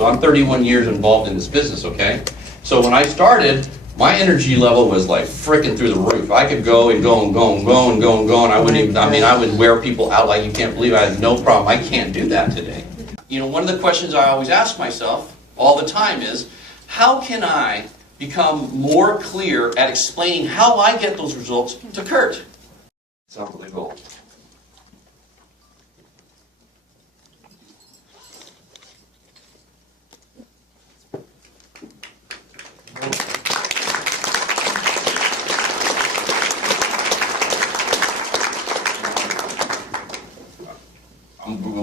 So I'm 31 years involved in this business, okay? So when I started, my energy level was like freaking through the roof. I could go and go and go and go and go and go, and I would wear people out like you can't believe. I had no problem. I can't do that today. You know, one of the questions I always ask myself all the time is, how can I become more clear at explaining how I get those results to Kurt? It's unbelievable.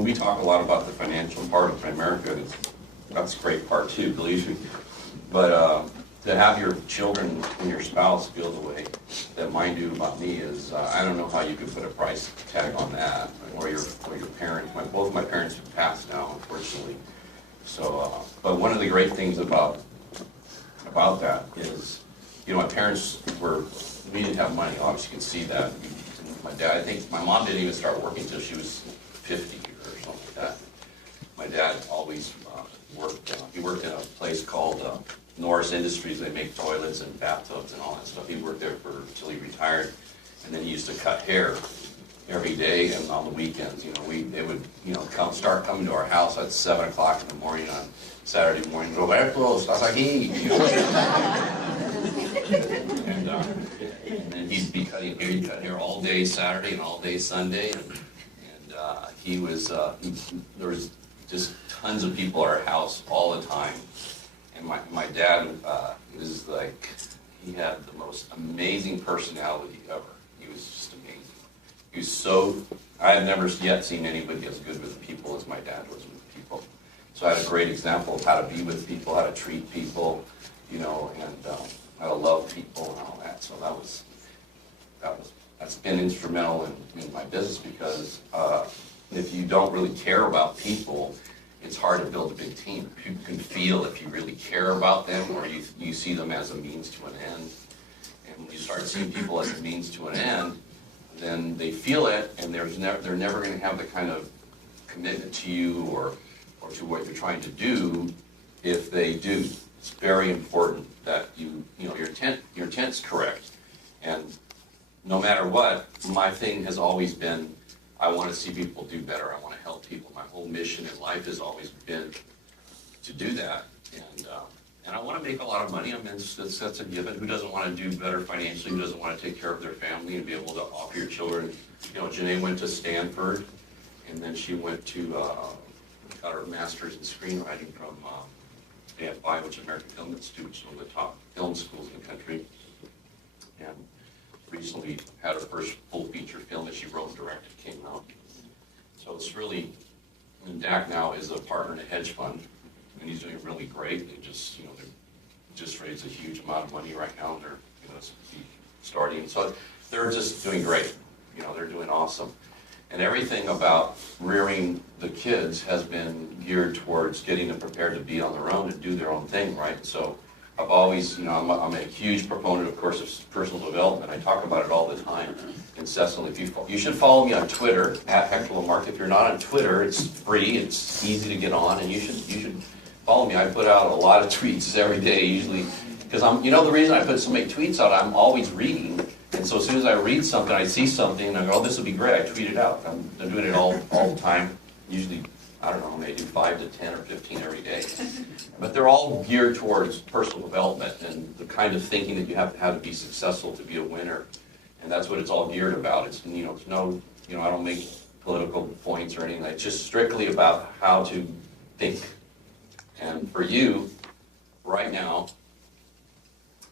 We talk a lot about the financial part of Primerica. That's a great part too, believe me. But to have your children and your spouse feel the way that mine do about me is, I don't know how you could put a price tag on that. Or your parents. Both my parents have passed now, unfortunately. So, but one of the great things about that is, you know, my parents we didn't have money. Obviously, you can see that. My dad, I think my mom didn't even start working until she was 50 or something like that. My dad always worked. He worked in a place called Norris Industries. They make toilets and bathtubs and all that stuff. He worked there until he retired, and then he used to cut hair every day and on the weekends. You know, they would start coming to our house at 7 o'clock in the morning on Saturday morning. Roberto, estás aquí? And then he'd be cutting hair. He'd cut hair all day Saturday and all day Sunday, and there was just tons of people at our house all the time. And my dad was like, he had the most amazing personality ever. He was just amazing. He was I have never yet seen anybody as good with people as my dad was with people. So I had a great example of how to be with people, how to treat people, you know, and how to love people and all that. So that's been instrumental in my business, because if you don't really care about people, it's hard to build a big team. You can feel if you really care about them, or you see them as a means to an end. And when you start seeing people as a means to an end, then they feel it, and they're never going to have the kind of commitment to you or to what you're trying to do if they do. It's very important that your intent's correct. And no matter what, my thing has always been, I want to see people do better. I want to help people. My whole mission in life has always been to do that. And I want to make a lot of money. I mean, that's a given. Who doesn't want to do better financially? Who doesn't want to take care of their family and be able to offer your children? You know, Janae went to Stanford, and then she went to, got her master's in screenwriting from AFI, which is American Film Institute, which is one of the top film schools in the country. And recently had her first full feature film that she wrote and directed came out. So it's really, and Dak now is a partner in a hedge fund, and he's doing really great. They just raised a huge amount of money right now. They're starting, so they're just doing great. You know, they're doing awesome. And everything about rearing the kids has been geared towards getting them prepared to be on their own and do their own thing, right? So I've always, I'm a huge proponent, of course, of personal development. I talk about it all the time, incessantly. You should follow me on Twitter, at Hector LaMarque. If you're not on Twitter, it's free, it's easy to get on, and you should follow me. I put out a lot of tweets every day, usually, because the reason I put so many tweets out, I'm always reading, and so as soon as I read something, I see something, and I go, oh, this will be great, I tweet it out. I'm doing it all the time, usually, I don't know, maybe 5 to 10 or 15 every day. But they're all geared towards personal development and the kind of thinking that you have to be successful to be a winner. And that's what it's all geared about. It's, it's no, I don't make political points or anything. It's just strictly about how to think. And for you, right now,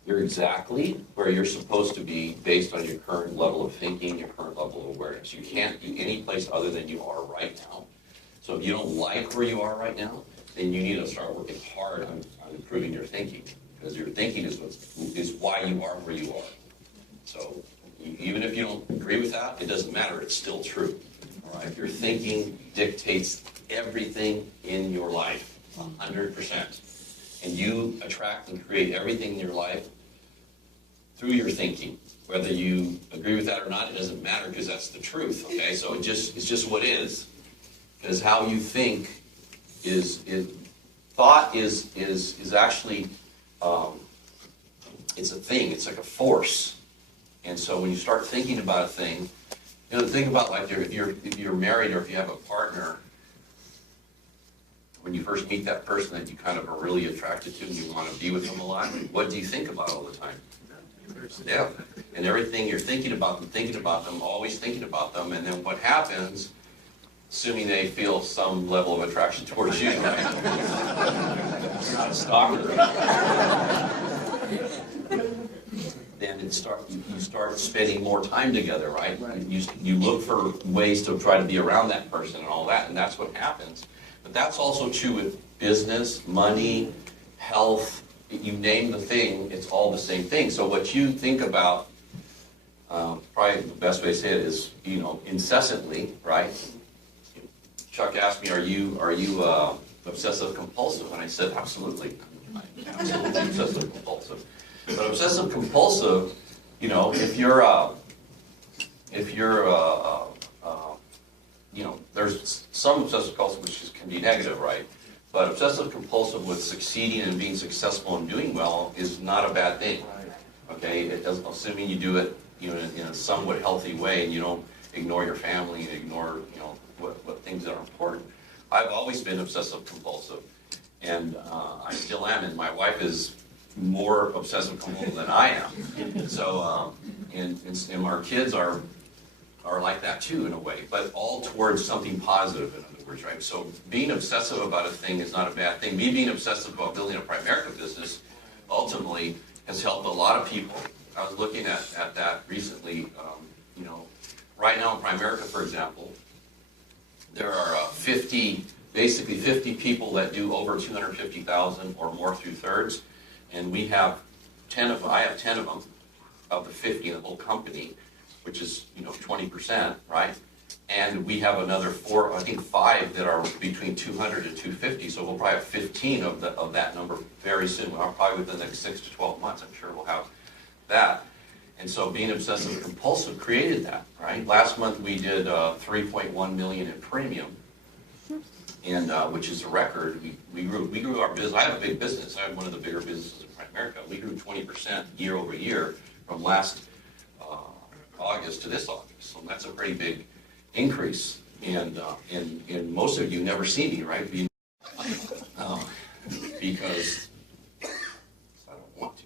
you're exactly where you're supposed to be based on your current level of thinking, your current level of awareness. You can't be any place other than you are right now. So if you don't like where you are right now, then you need to start working hard on improving your thinking, because your thinking is why you are where you are. So even if you don't agree with that, it doesn't matter. It's still true. All right? Your thinking dictates everything in your life, 100%. And you attract and create everything in your life through your thinking. Whether you agree with that or not, it doesn't matter, because that's the truth. Okay, so it's just what is. Because how you think is thought is actually, it's a thing, it's like a force. And so when you start thinking about a thing, you know, think about like if you're married or if you have a partner, when you first meet that person that you kind of are really attracted to and you want to be with them a lot, what do you think about all the time? Yeah, and everything you're thinking about them, always thinking about them, and then what happens, assuming they feel some level of attraction towards you, right? You're not a stalker. Then you start spending more time together, right? You look for ways to try to be around that person and all that, and that's what happens. But that's also true with business, money, health. You name the thing, it's all the same thing. So what you think about, probably the best way to say it is, you know, incessantly, right? Chuck asked me, are you obsessive compulsive? And I said, absolutely. I'm absolutely obsessive compulsive. But obsessive compulsive, you know, if you're you know, there's some obsessive compulsive which can be negative, right? But obsessive compulsive with succeeding and being successful and doing well is not a bad thing. Okay, it does, assuming you do it, you know, in a somewhat healthy way, and you don't ignore your family and ignore, you know, what things that are important. I've always been obsessive compulsive, and I still am. And my wife is more obsessive compulsive than I am. So, and our kids are like that too in a way, but all towards something positive, in other words, right? So being obsessive about a thing is not a bad thing. Me being obsessive about building a Primerica business ultimately has helped a lot of people. I was looking at that recently. You know, right now in Primerica, for example, there are basically 50 people that do over 250,000 or more through thirds, and we have 10 of them. I have 10 of them of the 50 in the whole company, which is, you know, 20%, right? And we have another 5 that are between 200 and 250. So we'll probably have 15 of that number very soon. Probably within the next 6 to 12 months, I'm sure we'll have that. And so being obsessive compulsive created that, right? Last month we did 3.1 million in premium, and which is a record. We grew our business. I have a big business. I have one of the bigger businesses in Primerica. We grew 20% year over year from last August to this August. So that's a pretty big increase. And most of you never see me, right? Because I don't want to.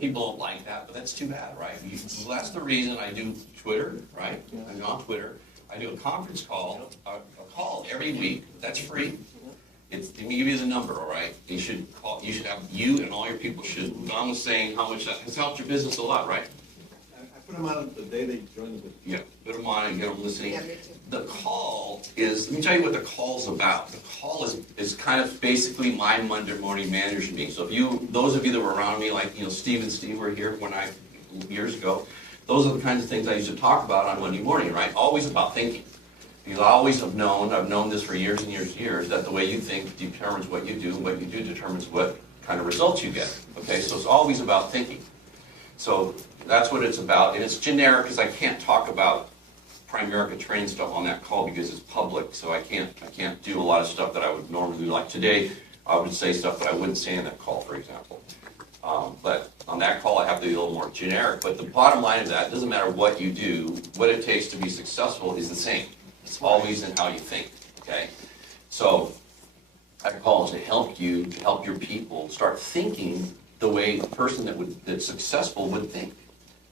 People don't like that, but that's too bad, right? Well, that's the reason I do Twitter, right? I'm on Twitter. I do a conference call, a call every week. That's free. Let me give you the number, all right? You should have, you and all your people should. Don was saying how much that has helped your business a lot, right? I put them on the day they join the business. Yeah, put them on and get them listening. The call is, let me tell you what the call's about. The call is kind of basically my Monday morning manager's meeting. So if those of you that were around me, like, you know, Steve and Steve were here years ago, those are the kinds of things I used to talk about on Monday morning, right? Always about thinking. Because I always have known, I've known this for years and years and years, that the way you think determines what you do, and what you do determines what kind of results you get. Okay, so it's always about thinking. So that's what it's about, and it's generic because I can't talk about Primerica training stuff on that call because it's public, so I can't do a lot of stuff that I would normally do. Like today, I would say stuff that I wouldn't say in that call, for example. But on that call, I have to be a little more generic. But the bottom line of that, it doesn't matter what you do, what it takes to be successful is the same. It's always in how you think, okay? So that call is to help you, to help your people start thinking the way the person that's successful would think.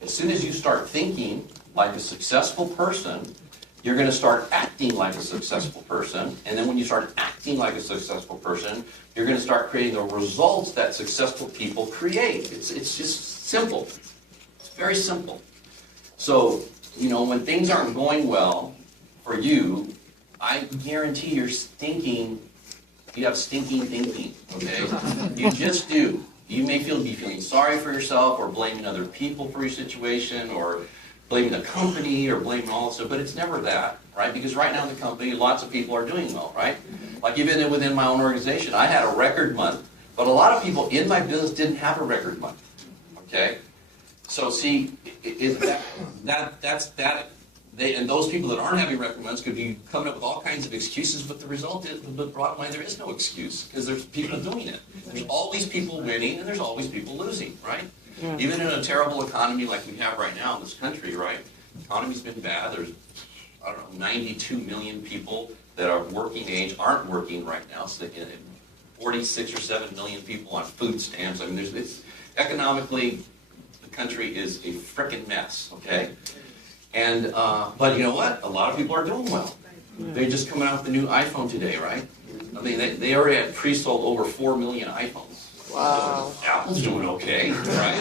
As soon as you start thinking like a successful person, you're going to start acting like a successful person. And then when you start acting like a successful person, you're going to start creating the results that successful people create. It's just simple. It's very simple. So, you know, when things aren't going well for you, I guarantee you're stinking. You have stinking thinking, okay? You just do. You may be feeling sorry for yourself or blaming other people for your situation or blaming the company or blaming all this stuff, but it's never that, right? Because right now in the company, lots of people are doing well, right? Like even within my own organization, I had a record month, but a lot of people in my business didn't have a record month, okay? So see, that's and those people that aren't having record months could be coming up with all kinds of excuses, but the result is, the bottom line, there is no excuse, because there's people doing it. There's always people winning, and there's always people losing, right? Yeah. Even in a terrible economy like we have right now in this country, right? The economy's been bad. There's, I don't know, 92 million people that are working age aren't working right now. So 46 or 7 million people on food stamps. I mean, it's economically, the country is a frickin' mess, okay? And, but you know what? A lot of people are doing well. They're just coming out with the new iPhone today, right? I mean, they already had pre-sold over 4 million iPhones. Wow. So Apple's doing okay, right?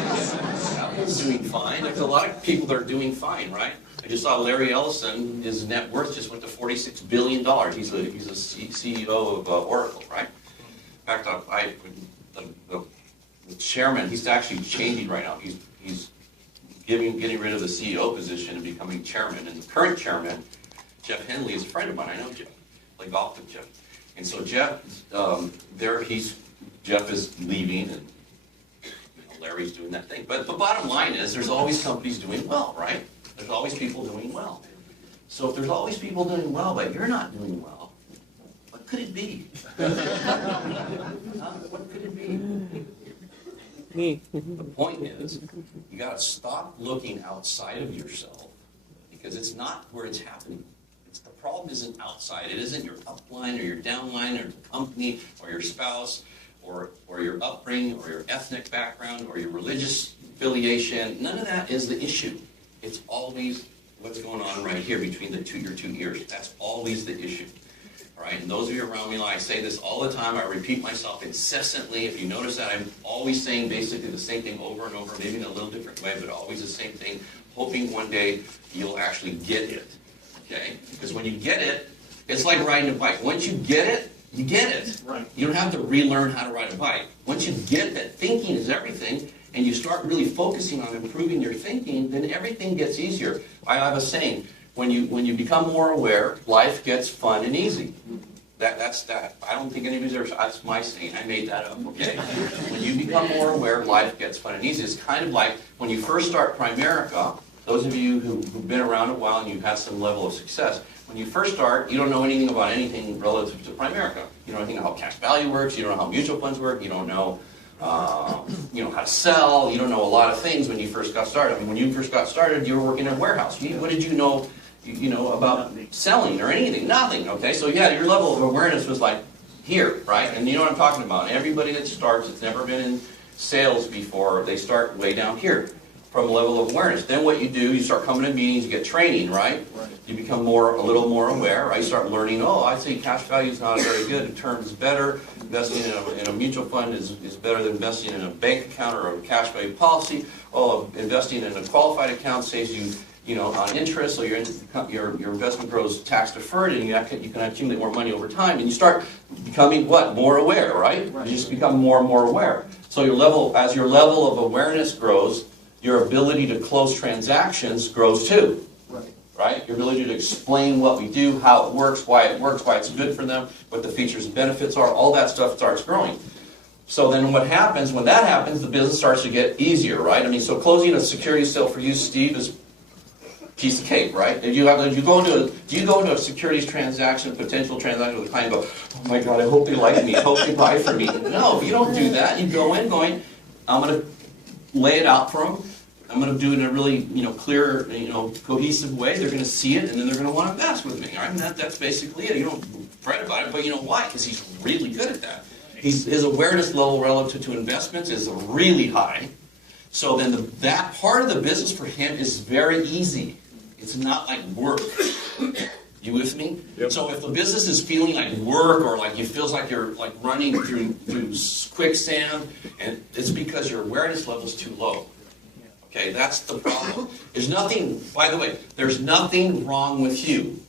Apple's doing fine. There's a lot of people that are doing fine, right? I just saw Larry Ellison, his net worth just went to $46 billion. He's a CEO of Oracle, right? In fact, the chairman, he's actually changing right now. He's getting rid of the CEO position and becoming chairman. And the current chairman, Jeff Henley, is a friend of mine. I know Jeff. I play golf with Jeff. And so Jeff, Jeff is leaving, and Larry's doing that thing. But the bottom line is, there's always companies doing well, right? There's always people doing well. So if there's always people doing well, but you're not doing well, what could it be? What could it be? Me. The point is, you got to stop looking outside of yourself, because it's not where it's happening. The problem isn't outside. It isn't your upline or your downline or the company or your spouse or your upbringing or your ethnic background or your religious affiliation. None of that is the issue. It's always what's going on right here between your two ears. That's always the issue. All right? And those of you around me, I say this all the time. I repeat myself incessantly. If you notice that, I'm always saying basically the same thing over and over, maybe in a little different way, but always the same thing, hoping one day you'll actually get it. Okay? Because when you get it, it's like riding a bike. Once you get it, you get it. Right. You don't have to relearn how to ride a bike. Once you get that thinking is everything, and you start really focusing on improving your thinking, then everything gets easier. I have a saying, when you become more aware, life gets fun and easy. That's that. I don't think anybody's ever, that's my saying, I made that up, okay? When you become more aware, life gets fun and easy. It's kind of like when you first start Primerica, those of you who've been around a while and you've had some level of success, when you first start, you don't know anything about anything relative to Primerica. You don't know how cash value works, you don't know how mutual funds work, you don't know how to sell, you don't know a lot of things when you first got started. I mean, when you first got started, you were working in a warehouse. What did you know, about selling or anything? Nothing, okay? So yeah, your level of awareness was like here, right? And you know what I'm talking about. Everybody that starts, that's never been in sales before, they start way down here from a level of awareness. Then what you do, you start coming to meetings, you get training, right? You become a little more aware, right? You start learning, I see cash value is not very good, a term is better, investing in a mutual fund is better than investing in a bank account or a cash value policy. Investing in a qualified account saves you, on interest, so your investment grows tax deferred, and you can accumulate more money over time, and you start becoming what? More aware, right? You just become more and more aware. So as your level of awareness grows, your ability to close transactions grows too. Right? Your ability to explain what we do, how it works, why it's good for them, what the features and benefits are, all that stuff starts growing. So then what happens, when that happens, the business starts to get easier, right? I mean, so closing a securities sale for you, Steve, is a piece of cake, right? Do you go into a securities transaction, potential transaction with a client and go, oh my God, I hope they like me, I hope they buy from me. No, you don't do that. You go in going, I'm going to lay it out for them. I'm going to do it in a really, clear, cohesive way. They're going to see it, and then they're going to want to invest with me. All right? And that's basically it. You don't fret about it, but you know why? Because he's really good at that. His awareness level relative to investments is really high. So then that part of the business for him is very easy. It's not like work. You with me? Yep. So if the business is feeling like work, or like it feels like you're like running through quicksand, and it's because your awareness level is too low. Okay, that's the problem. There's nothing, by the way, there's nothing wrong with you.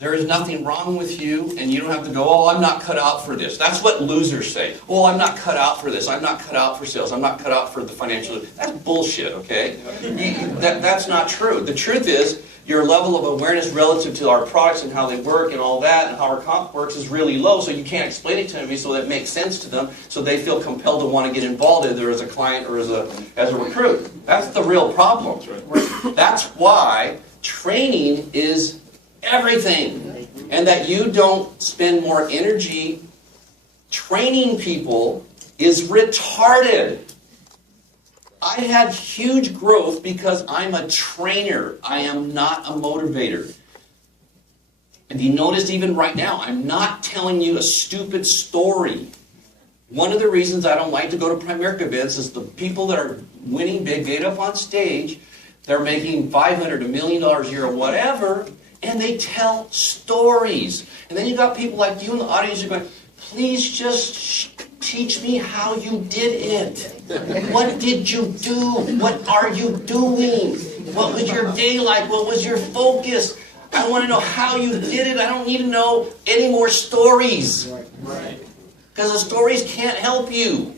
There is nothing wrong with you, and you don't have to go, I'm not cut out for this. That's what losers say. I'm not cut out for this. I'm not cut out for sales. I'm not cut out for the financial. That's bullshit, okay? That's not true. The truth is, your level of awareness relative to our products and how they work and all that, and how our comp works is really low, so you can't explain it to anybody so that it makes sense to them, so they feel compelled to want to get involved either as a client or as a recruit. That's the real problem. That's why training is everything, and that you don't spend more energy training people is retarded. I had huge growth because I'm a trainer. I am not a motivator. And you notice even right now, I'm not telling you a stupid story. One of the reasons I don't like to go to Primerica events is the people that are winning big get up on stage, they're making $500, $1 million a year or whatever, and they tell stories. And then you got people like you in the audience who are going, please just teach me how you did it. What did you do? What are you doing? What was your day like? What was your focus? I want to know how you did it. I don't need to know any more stories. Because the stories can't help you.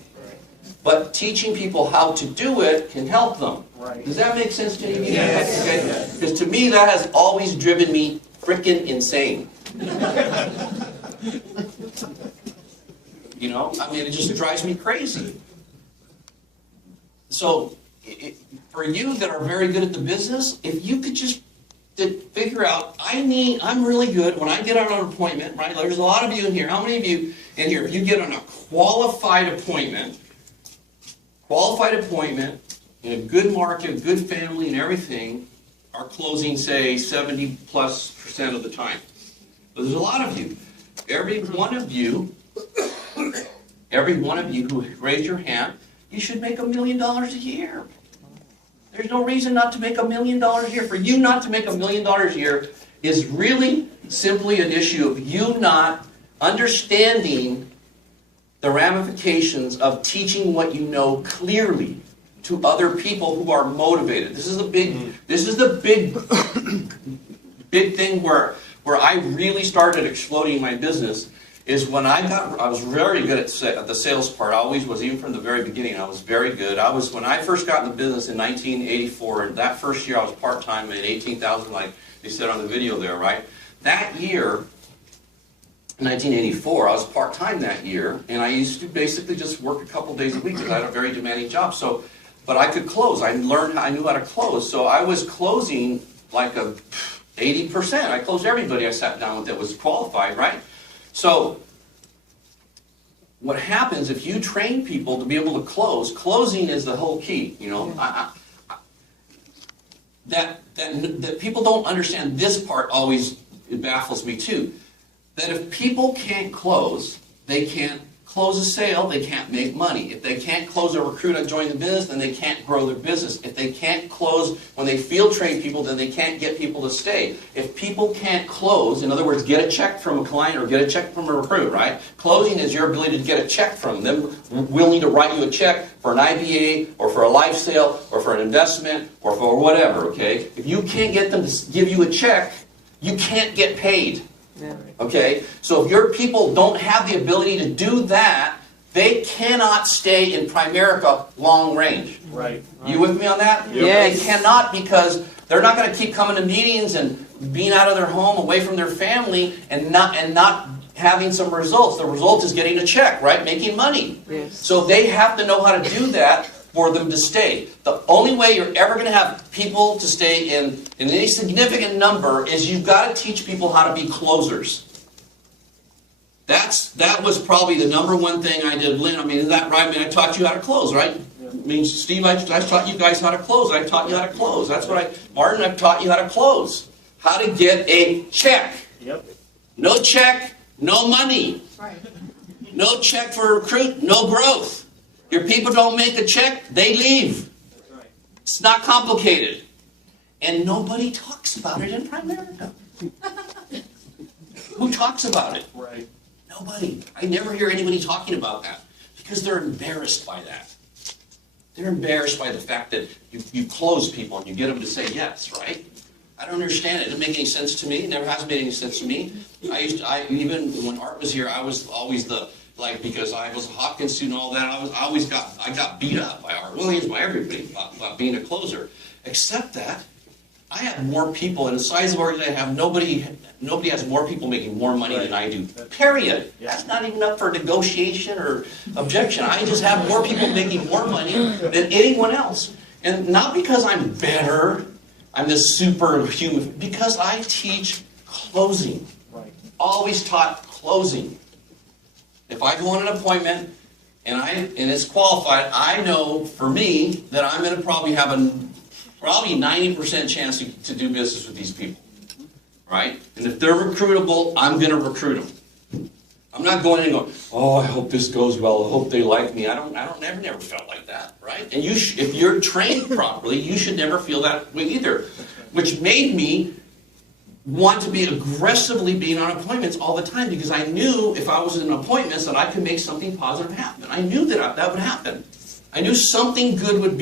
But teaching people how to do it can help them. Does that make sense to you? Yes. Because to me, that has always driven me frickin' insane. You know, I mean, it just drives me crazy. So, for you that are very good at the business, if you could just figure out, I'm really good when I get on an appointment, right? There's a lot of you in here. How many of you in here, if you get on a qualified appointment in a good market, good family and everything, are closing, say, 70+% of the time. But there's a lot of you. Every one of you who raised your hand, you should make $1 million a year. There's no reason not to make $1 million a year. For you not to make $1 million a year is really simply an issue of you not understanding the ramifications of teaching what you know clearly to other people who are motivated. This is the big thing where I really started exploding my business. Is when I was very good at the sales part. I always was, even from the very beginning, I was very good. When I first got in the business in 1984, and that first year I was part-time, made $18,000 like they said on the video there, right? That year, 1984, I was part-time that year, and I used to basically just work a couple days a week because I had a very demanding job. So, but I could close. I knew how to close. So I was closing like 80%. I closed everybody I sat down with that was qualified, right? So, what happens if you train people to be able to close? Closing is the whole key, you know. That people don't understand this part always, it baffles me too. That if people can't close, they can't close a sale, they can't make money. If they can't close a recruit and join the business, then they can't grow their business. If they can't close when they field train people, then they can't get people to stay. If people can't close, in other words, get a check from a client or get a check from a recruit, right? Closing is your ability to get a check from them, willing to write you a check for an IBA or for a life sale or for an investment or for whatever, okay? If you can't get them to give you a check, you can't get paid. Okay, so if your people don't have the ability to do that, they cannot stay in Primerica long range. Right. You with me on that? Yes. They cannot, because they're not going to keep coming to meetings and being out of their home, away from their family, and not having some results. The result is getting a check, right? Making money. Yes. So they have to know how to do that for them to stay. The only way you're ever going to have people to stay in any significant number is you've got to teach people how to be closers. That was probably the number one thing I did, Lynn. I mean, is that right? I mean, I taught you how to close, right? I mean, Steve, I taught you guys how to close. I taught you how to close. That's what Martin, I've taught you how to close. How to get a check. Yep. No check, no money. Right. No check for a recruit, no growth. Your people don't make a check, they leave. That's right. It's not complicated. And nobody talks about it in Primerica. Who talks about it? Right. Nobody. I never hear anybody talking about that because they're embarrassed by that. They're embarrassed by the fact that you close people and you get them to say yes, right? I don't understand it. It doesn't make any sense to me. It never has made any sense to me. Even when Art was here, I was always because I was a Hopkins student and all that, I got beat up by Art Williams, by everybody, about being a closer. Except that I have more people, in the size of organization I have, nobody has more people making more money than I do. Period. That's not even up for negotiation or objection. I just have more people making more money than anyone else. And not because I'm better. I'm this superhuman, because I teach closing. Always taught closing. If I go on an appointment and it's qualified, I know for me that I'm going to probably have a 90% chance to do business with these people, right? And if they're recruitable, I'm going to recruit them. I'm not going in and going, oh, I hope this goes well. I hope they like me. I never felt like that, right? And if you're trained properly, you should never feel that way either, which made me want to be aggressively being on appointments all the time, because I knew if I was in appointments that I could make something positive happen. I knew that would happen. I knew something good would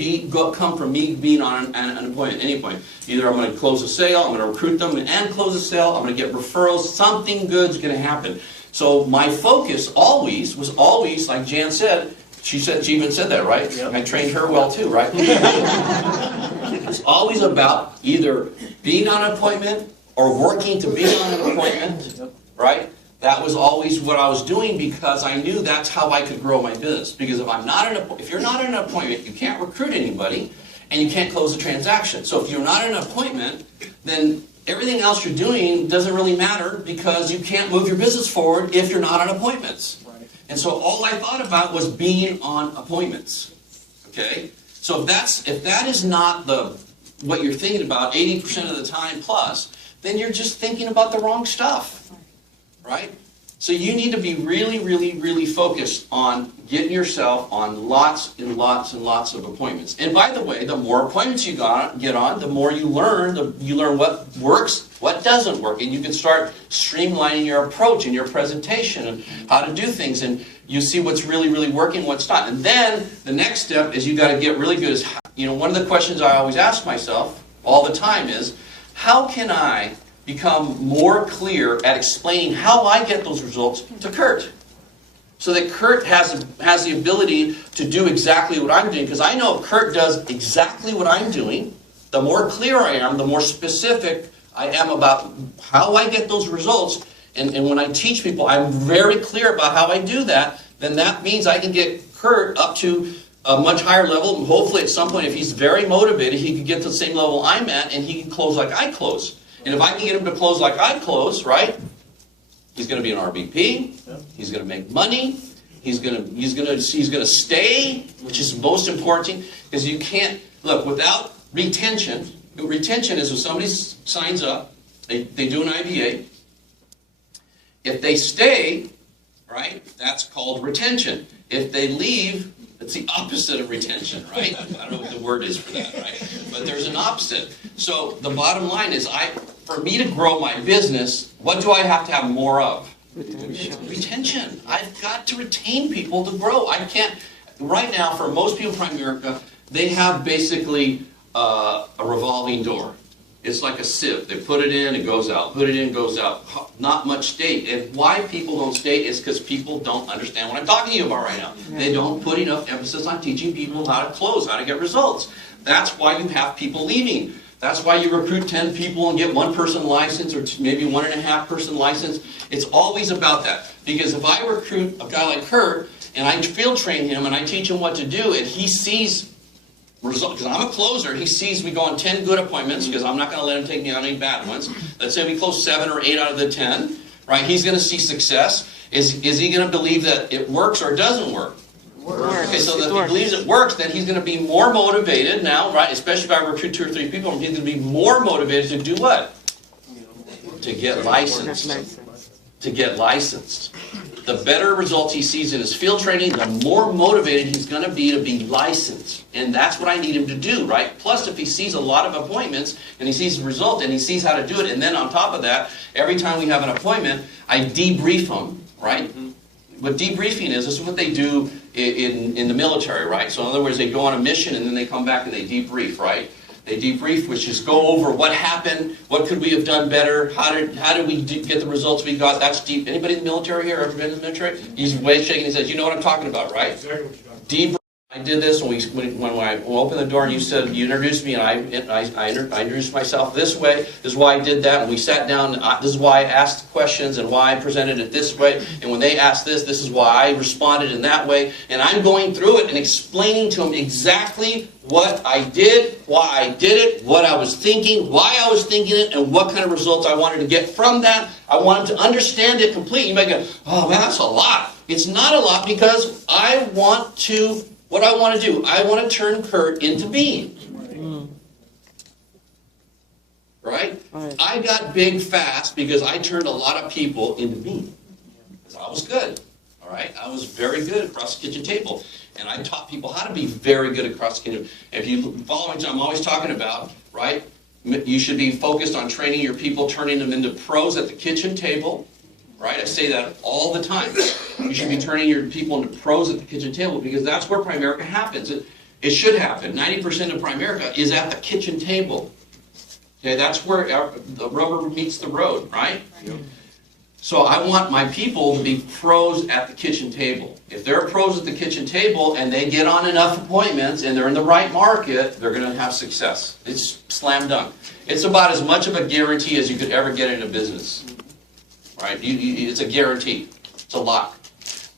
come from me being on an appointment, any appointment. Either I'm going to close a sale, I'm going to recruit them and close a sale, I'm going to get referrals, something good's going to happen. So my focus was always, like Jan said, she even said that, right? Yep. I trained her well too, right? It's always about either being on an appointment or working to be on an appointment, right? That was always what I was doing, because I knew that's how I could grow my business. Because if you're not in an appointment, you can't recruit anybody, and you can't close a transaction. So if you're not in an appointment, then everything else you're doing doesn't really matter, because you can't move your business forward if you're not on appointments. Right. And so all I thought about was being on appointments. Okay? So if that is not what you're thinking about 80% of the time plus, then you're just thinking about the wrong stuff, right? So you need to be really, really, really focused on getting yourself on lots and lots and lots of appointments. And by the way, the more appointments you get on, the more you learn. You learn what works, what doesn't work, and you can start streamlining your approach and your presentation and how to do things, and you see what's really, really working, what's not. And then the next step is you got to get really good. One of the questions I always ask myself all the time is, how can I become more clear at explaining how I get those results to Kurt? So that Kurt has the ability to do exactly what I'm doing. Because I know if Kurt does exactly what I'm doing, the more clear I am, the more specific I am about how I get those results. And when I teach people, I'm very clear about how I do that. Then that means I can get Kurt up to a much higher level. And hopefully at some point, if he's very motivated, he can get to the same level I'm at, and he can close like I close. And if I can get him to close like I close, right, he's going to be an RBP. He's going to make money. He's going to stay, which is most important, because you can't look without retention. Retention is when somebody signs up, they do an IBA. If they stay, right, that's called retention. If they leave, it's the opposite of retention, right? I don't know what the word is for that, right? But there's an opposite. So the bottom line is, for me to grow my business, what do I have to have more of? Retention. I've got to retain people to grow. I can't, right now, for most people in Primerica, they have basically a revolving door. It's like a sieve. They put it in, it goes out. Put it in, goes out. Not much stay. And why people don't stay is because people don't understand what I'm talking to you about right now. They don't put enough emphasis on teaching people how to close, how to get results. That's why you have people leaving. That's why you recruit 10 people and get one person licensed, or maybe 1.5 person licensed. It's always about that. Because if I recruit a guy like Kurt, and I field train him, and I teach him what to do, and he sees results, because I'm a closer, he sees we go on 10 good appointments, because I'm not going to let him take me on any bad ones. Let's say we close 7 or 8 out of the 10, right? He's going to see success. Is he going to believe that it works or doesn't work? Okay, so if he believes it works, then he's going to be more motivated now, right? Especially if I recruit 2 or 3 people, he's going to be more motivated to do what? To get licensed. To get licensed. The better results he sees in his field training, the more motivated he's going to be licensed. And that's what I need him to do, right? Plus, if he sees a lot of appointments, and he sees the result, and he sees how to do it, and then on top of that, every time we have an appointment, I debrief him, right? What debriefing is, this is what they do in the military, right? So in other words, they go on a mission, and then they come back and they debrief, right? They debrief, which is go over what happened, what could we have done better, how did we get the results we got. That's deep. Anybody in the military here ever been in the military? He's shaking his head. You know what I'm talking about, right? Exactly what you're talking about. Debrief. I did this when I opened the door and you said, you introduced me and I introduced myself this way. This is why I did that. And we sat down. This is why I asked questions and why I presented it this way. And when they asked this is why I responded in that way. And I'm going through it and explaining to them exactly what I did, why I did it, what I was thinking, why I was thinking it, and what kind of results I wanted to get from that. I wanted to understand it completely. You might go, oh man, that's a lot. It's not a lot because what I want to do, I want to turn Kurt into Bean. Right? I got big fast because I turned a lot of people into Bean. Because I was good. All right? I was very good across the kitchen table. And I taught people how to be very good across the kitchen. If you follow me, I'm always talking about, right? You should be focused on training your people, turning them into pros at the kitchen table. Right? I say that all the time. You should be turning your people into pros at the kitchen table because that's where Primerica happens. It should happen. 90% of Primerica is at the kitchen table. Okay, that's where the rubber meets the road, right? Yep. So I want my people to be pros at the kitchen table. If they're pros at the kitchen table and they get on enough appointments and they're in the right market, they're going to have success. It's slam dunk. It's about as much of a guarantee as you could ever get in a business. Right? It's a guarantee. It's a lock.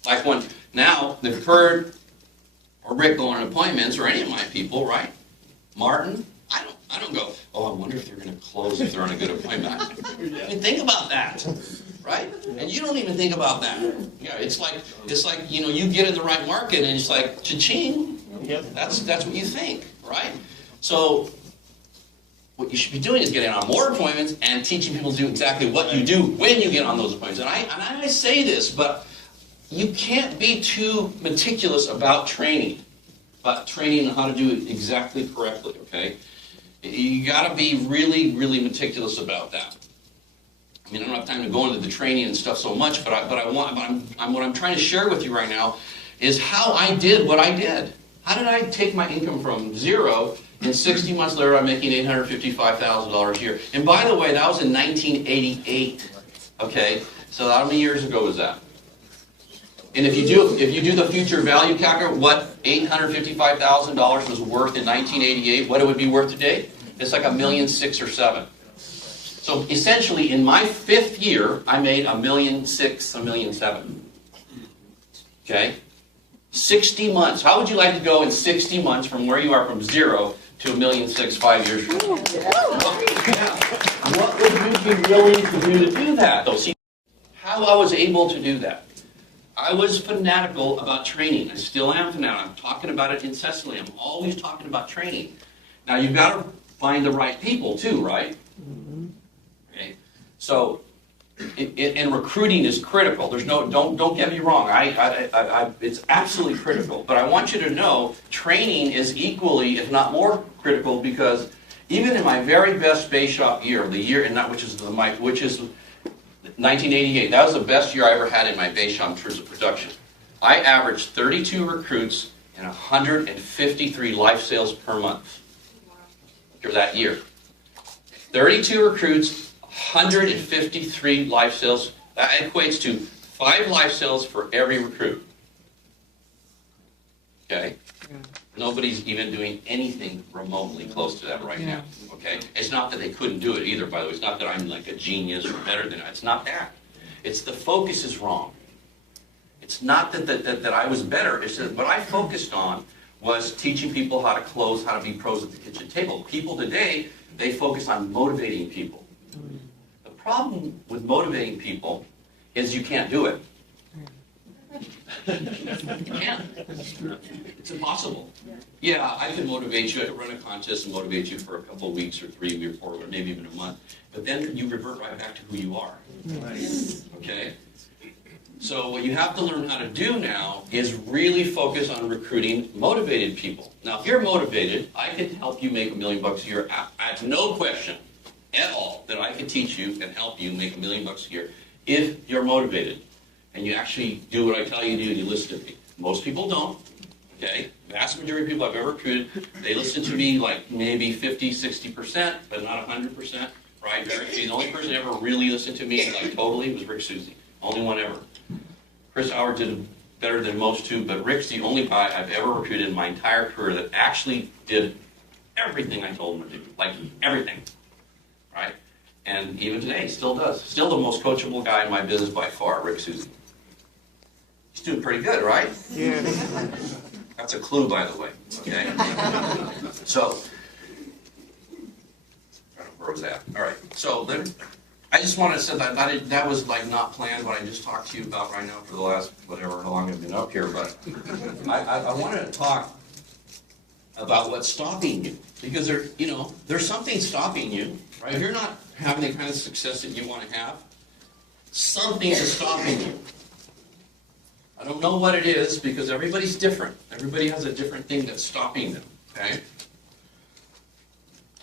Like when now, if Kurt or Rick go on appointments, or any of my people, right? Martin, I don't go, oh, I wonder if they're going to close if they're on a good appointment. I mean, think about that, right? And you don't even think about that. Yeah, it's like you get in the right market and it's like cha-ching. That's what you think, right? So what you should be doing is getting on more appointments and teaching people to do exactly what you do when you get on those appointments. And I say this, but you can't be too meticulous about training and how to do it exactly correctly, okay? You got to be really, really meticulous about that. I mean, I don't have time to go into the training and stuff so much, but what I'm trying to share with you right now is how I did what I did. How did I take my income from zero? And 60 months later, I'm making $855,000 a year. And by the way, that was in 1988. Okay, so how many years ago was that? And if you do the future value calculator, what $855,000 was worth in 1988, what it would be worth today? It's like $1.6 million or $1.7 million. So essentially, in my 5th year, I made $1.6 million, $1.7 million. Okay. 60 months. How would you like to go in 60 months from where you are from zero to $1.6 million 5 years from now? What would you be willing to do that, though? See, how I was able to do that. I was fanatical about training. I still am fanatical. I'm talking about it incessantly. I'm always talking about training. Now, you've got to find the right people, too, right? Okay. So, and recruiting is critical. There's no, don't get me wrong. It's absolutely critical. But I want you to know, training is equally, if not more, critical because even in my very best base shop year, which is 1988, that was the best year I ever had in my base shop in terms of production. I averaged 32 recruits and 153 life sales per month for that year. 32 recruits. 153 life sales. That equates to 5 life sales for every recruit. Okay? Nobody's even doing anything remotely close to that right now. Okay? It's not that they couldn't do it either, by the way. It's not that I'm like a genius or better than that. It's not that. It's the focus is wrong. It's not that I was better. It's that what I focused on was teaching people how to close, how to be pros at the kitchen table. People today, they focus on motivating people. The problem with motivating people is you can't do it. You can't. It's impossible. Yeah, I can motivate you. I can run a contest and motivate you for a couple of weeks or 3 or 4 or maybe even a month. But then you revert right back to who you are. Okay? So what you have to learn how to do now is really focus on recruiting motivated people. Now, if you're motivated, I can help you make $1 million a year. I have no question at all that I can teach you and help you make $1 million a year if you're motivated and you actually do what I tell you to do and you listen to me. Most people don't, okay? Vast majority of people I've ever recruited, they listen to me like maybe 50, 60%, but not 100%, right? Very few. The only person that ever really listened to me like totally was Rick Susie. Only one ever. Chris Howard did better than most too, but Rick's the only guy I've ever recruited in my entire career that actually did everything I told him to do, like everything, right? And even today, he still does. Still the most coachable guy in my business by far, Rick Susie. He's doing pretty good, right? Yeah. That's a clue, by the way, okay? So, where was that? All right, so then, I just wanted to say that was like not planned what I just talked to you about right now for the last, whatever, how long I've been up here, but I wanted to talk about what's stopping you. Because there's something stopping you, right? If you're not having the kind of success that you want to have, something is stopping you. I don't know what it is because everybody's different. Everybody has a different thing that's stopping them, okay?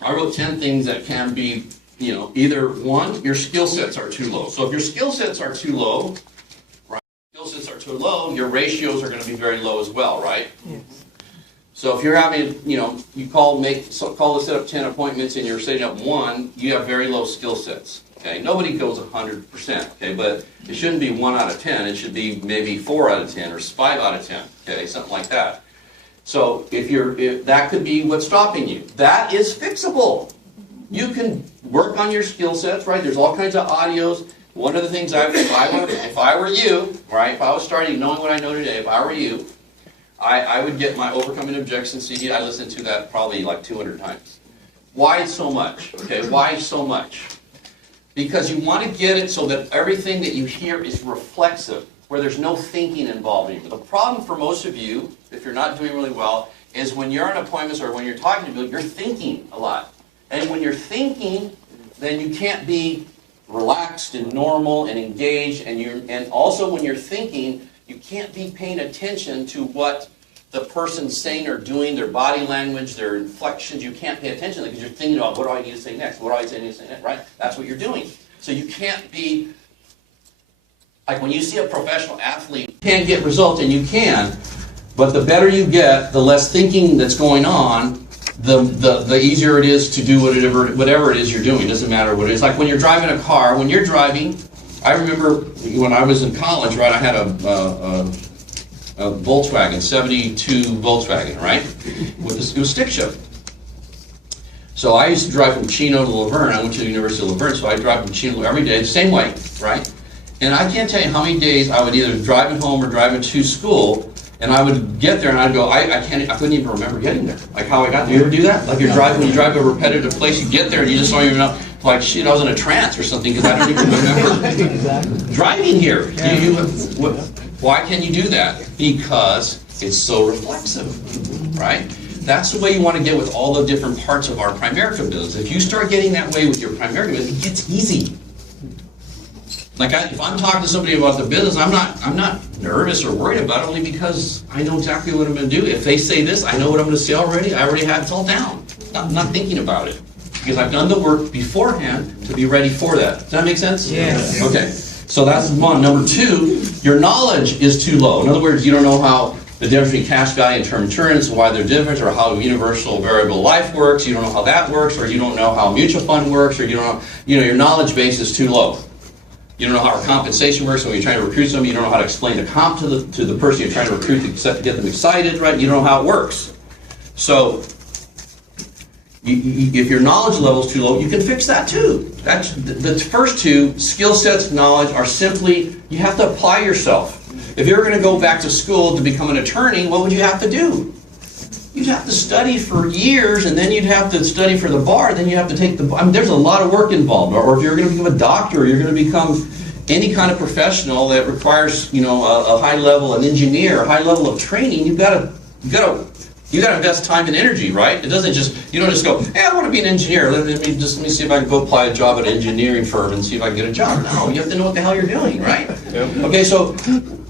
I wrote 10 things that can be, either one, your skill sets are too low. So if your skill sets are too low, right? Skill sets are too low, your ratios are going to be very low as well, right? Yes. So if you're having, you call to set up 10 appointments and you're setting up one, you have very low skill sets. Okay, nobody goes 100%. Okay, but it shouldn't be 1 out of 10. It should be maybe 4 out of 10 or 5 out of 10. Okay, something like that. So if that could be what's stopping you, that is fixable. You can work on your skill sets, right? There's all kinds of audios. One of the things if I were you, right? If I was starting knowing what I know today, if I were you, I would get my Overcoming Objections CD. I listened to that probably like 200 times. Why so much? Okay, why so much? Because you want to get it so that everything that you hear is reflexive, where there's no thinking involved in it. The problem for most of you, if you're not doing really well, is when you're on appointments or when you're talking to people, you're thinking a lot. And when you're thinking, then you can't be relaxed and normal and engaged. And also when you're thinking, you can't be paying attention to what the person's saying or doing, their body language, their inflections. You can't pay attention because you're thinking about what do I need to say next? What do I need to say next? Right? That's what you're doing. So you can't be, like when you see a professional athlete, you can get results, and you can, but the better you get, the less thinking that's going on, the easier it is to do whatever it is you're doing. It doesn't matter what it is. Like when you're driving a car, when you're driving, I remember when I was in college, right, I had a Volkswagen, 72 Volkswagen, right? It was stick shift. So I used to drive from Chino to Laverne. I went to the University of Laverne, so I drive from Chino every day, the same way, right? And I can't tell you how many days I would either driving home or driving to school, and I would get there and I'd go, I couldn't even remember getting there. Like how I got there. You ever do that? Like when you drive to a repetitive place, you get there and you just don't even know. Like, shit, I was in a trance or something because I don't even remember driving here. Why can you do that? Because it's so reflexive, right? That's the way you want to get with all the different parts of our Primerica business. If you start getting that way with your Primerica business, it gets easy. Like if I'm talking to somebody about the business, I'm not nervous or worried about it only because I know exactly what I'm going to do. If they say this, I know what I'm going to say already. I already have it all down. I'm not thinking about it because I've done the work beforehand to be ready for that. Does that make sense? Yes. Okay. So that's one. Number two, your knowledge is too low. In other words, you don't know how the difference between cash value and term insurance, why they're different, or how universal variable life works. You don't know how that works, or you don't know how mutual fund works, or you don't know, your knowledge base is too low. You don't know how our compensation works. So when you're trying to recruit somebody, you don't know how to explain the comp to the person you're trying to recruit to get them excited, right? You don't know how it works. So if your knowledge level is too low, you can fix that too. That's the first two, skill sets, knowledge, are simply, you have to apply yourself. If you're going to go back to school to become an attorney, what would you have to do? You'd have to study for years, and then you'd have to study for the bar, then you have to take there's a lot of work involved. Or if you're going to become a doctor, or you're going to become any kind of professional that requires, a high level, an engineer, a high level of training, you got to invest time and energy, right? You don't just go, hey, I want to be an engineer. Let me see if I can go apply a job at an engineering firm and see if I can get a job. No, you have to know what the hell you're doing, right? Yep. Okay, so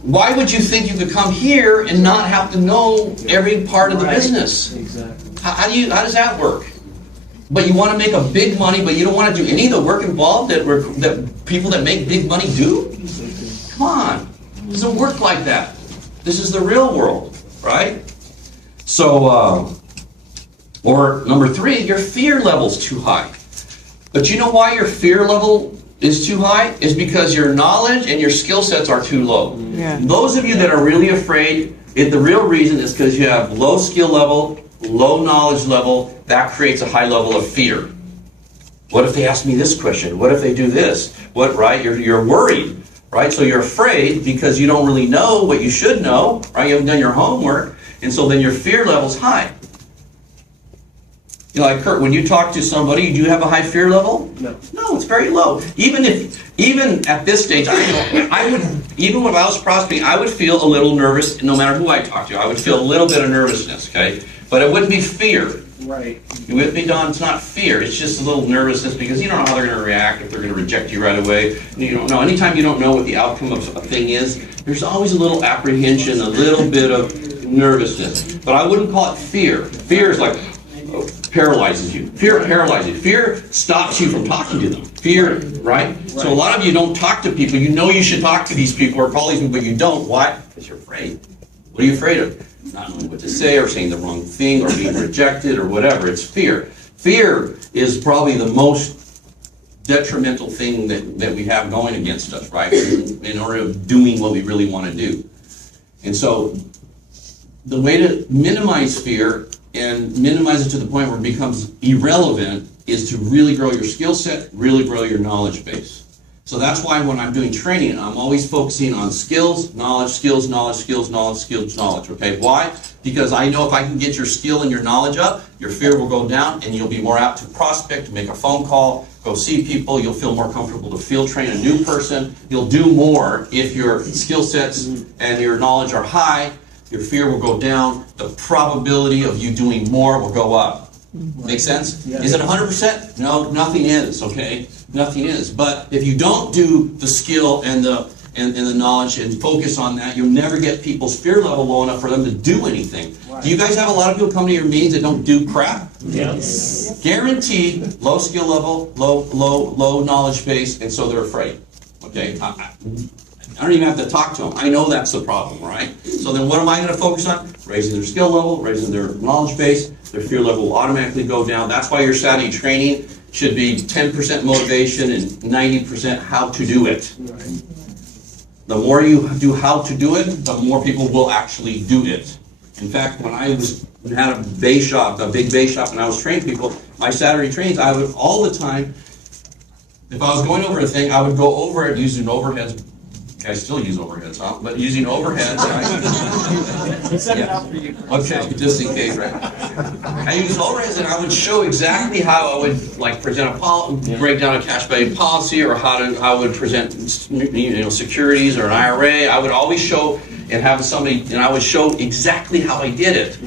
why would you think you could come here and not have to know every part of the business? Exactly. How does that work? But you want to make a big money, but you don't want to do any of the work involved that people that make big money do? Come on. It doesn't work like that. This is the real world, right? So, or number three, your fear level's too high. But you know why your fear level is too high is because your knowledge and your skill sets are too low. Yeah. Those of you that are really afraid, the real reason is because you have low skill level, low knowledge level. That creates a high level of fear. What if they ask me this question? What if they do this? What, right? You're worried, right? So you're afraid because you don't really know what you should know, right? You haven't done your homework, and so then your fear level's high. You know, like Kurt, when you talk to somebody, do you have a high fear level? No. No, it's very low. Even at this stage, I would, even when I was prospecting, I would feel a little nervous no matter who I talked to. I would feel a little bit of nervousness, okay? But it wouldn't be fear. Right. You with me, Don? It's not fear. It's just a little nervousness because you don't know how they're going to react, if they're going to reject you right away. You don't know. Anytime you don't know what the outcome of a thing is, there's always a little apprehension, a little bit of nervousness. But I wouldn't call it fear. Fear is like, paralyzes you. Fear paralyzes you. Fear stops you from talking to them. Fear, right? So a lot of you don't talk to people. You know you should talk to these people or call these people, but you don't. Why? Because you're afraid. What are you afraid of? Not knowing what to say or saying the wrong thing or being rejected or whatever. It's fear. Fear is probably the most detrimental thing that we have going against us, right? In order of doing what we really want to do. And so the way to minimize fear and minimize it to the point where it becomes irrelevant is to really grow your skill set, really grow your knowledge base. So that's why when I'm doing training, I'm always focusing on skills, knowledge, skills, knowledge, skills, knowledge, skills, knowledge, okay? Why? Because I know if I can get your skill and your knowledge up, your fear will go down and you'll be more apt to prospect, to make a phone call, go see people, you'll feel more comfortable to field train a new person. You'll do more if your skill sets and your knowledge are high. Your fear will go down. The probability of you doing more will go up. Make sense? Yeah. Is it 100%? No, nothing is, okay? Nothing is. But if you don't do the skill and the knowledge and focus on that, you'll never get people's fear level low enough for them to do anything. Right. Do you guys have a lot of people come to your meetings that don't do crap? Yes. Guaranteed low skill level, low knowledge base, and so they're afraid. Okay? I don't even have to talk to them. I know that's the problem, right? So then what am I going to focus on? Raising their skill level, raising their knowledge base. Their fear level will automatically go down. That's why your Saturday training should be 10% motivation and 90% how to do it. Right. The more you do how to do it, the more people will actually do it. In fact, when I had a base shop, a big base shop, and I was training people, my Saturday trainings, I would all the time, if I was going over a thing, I would go over it using overheads. I still use overheads, huh? But using overheads, Set it up for you. okay, just in case, right? I use overheads, and I would show exactly how I would like present break down a cash value policy, or how I would present, securities or an IRA. I would always show and have somebody, and I would show exactly how I did it.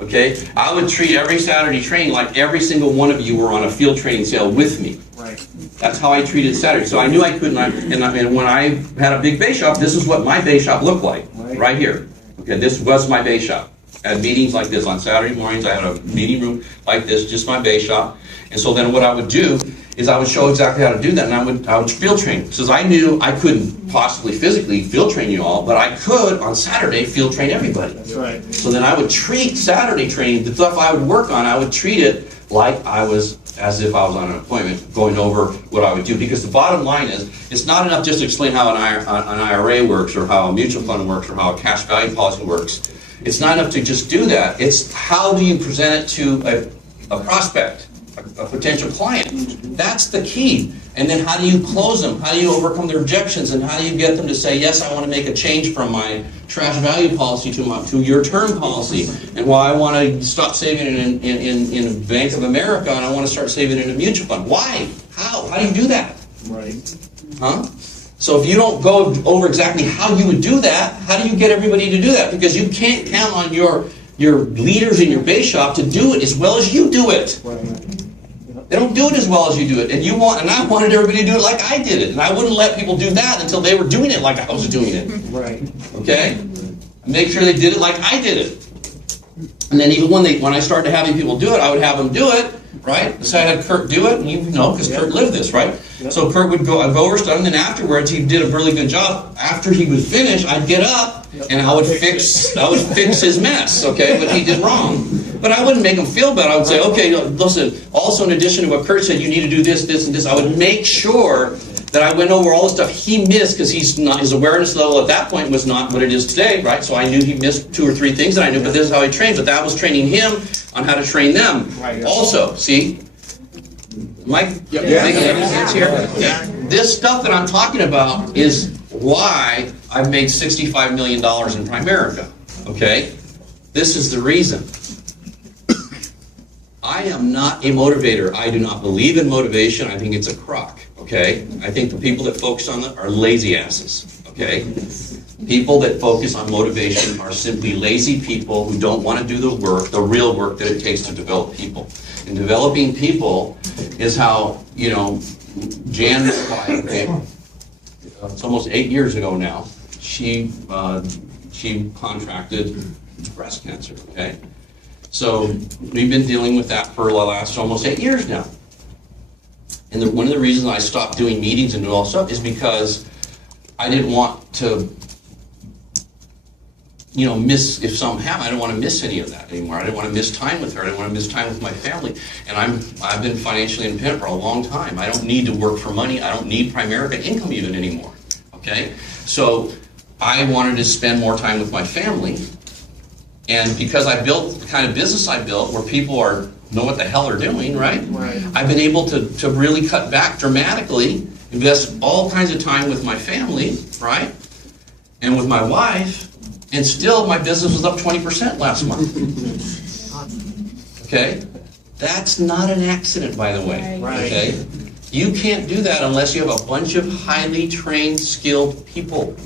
Okay, I would treat every Saturday training like every single one of you were on a field training sale with me. Right. That's how I treated Saturday. So I knew I couldn't, and when I had a big base shop, this is what my base shop looked like, right here. Okay, this was my base shop. I had meetings like this on Saturday mornings. I had a meeting room like this, just my base shop. And so then what I would do is I would show exactly how to do that, and I would field train. Since I knew I couldn't possibly physically field train you all, but I could on Saturday field train everybody. That's right. So then I would treat Saturday training, the stuff I would work on, I would treat it like I was, as if I was on an appointment, going over what I would do. Because the bottom line is, it's not enough just to explain how an IRA works, or how a mutual fund works, or how a cash value policy works. It's not enough to just do that. It's how do you present it to a prospect, a potential client. That's the key. And then how do you close them? How do you overcome their objections? And how do you get them to say, yes, I want to make a change from my trash value policy to your term policy? And why I want to stop saving it in Bank of America, and I want to start saving it in a mutual fund. Why? How? How do you do that? Right. Huh? So if you don't go over exactly how you would do that, how do you get everybody to do that? Because you can't count on your leaders in your base shop to do it as well as you do it. Right. They don't do it as well as you do it. And I wanted everybody to do it like I did it. And I wouldn't let people do that until they were doing it like I was doing it. Right. Okay? Make sure they did it like I did it. And then even when I started having people do it, I would have them do it, right? So I had Kurt do it, and you know, because Kurt lived this, right? Yep. So Kurt would go over stuff, and then afterwards he did a really good job. After he was finished, I'd get up and I would fix his mess, okay, what he did wrong. But I wouldn't make him feel bad. I would say, okay, listen, also in addition to what Kurt said, you need to do this, this, and this. I would make sure that I went over all the stuff he missed because his awareness level at that point was not what it is today, right? So I knew he missed 2 or 3 things that I knew, but this is how he trained. But that was training him on how to train them. Right. Also, see? Mike, making any sense here? Okay. This stuff that I'm talking about is why I've made $65 million in Primerica. Okay? This is the reason. I am not a motivator. I do not believe in motivation. I think it's a crock. Okay? I think the people that focus on it are lazy asses. Okay? People that focus on motivation are simply lazy people who don't want to do the work, the real work that it takes to develop people. And developing people is how, Jan's wife, it's almost 8 years ago now, she contracted breast cancer, okay? So we've been dealing with that for the last almost 8 years now. And one of the reasons I stopped doing meetings and doing all stuff is because I didn't want to, miss, if something happened, I didn't want to miss any of that anymore. I didn't want to miss time with her. I didn't want to miss time with my family. And I've been financially independent for a long time. I don't need to work for money. I don't need Primerica income even anymore, okay? So I wanted to spend more time with my family. And because I built the kind of business I built where people know what the hell they're doing, right? I've been able to really cut back dramatically, invest all kinds of time with my family, right? And with my wife, and still my business was up 20% last month. Okay? That's not an accident, by the way. Okay? You can't do that unless you have a bunch of highly trained, skilled people.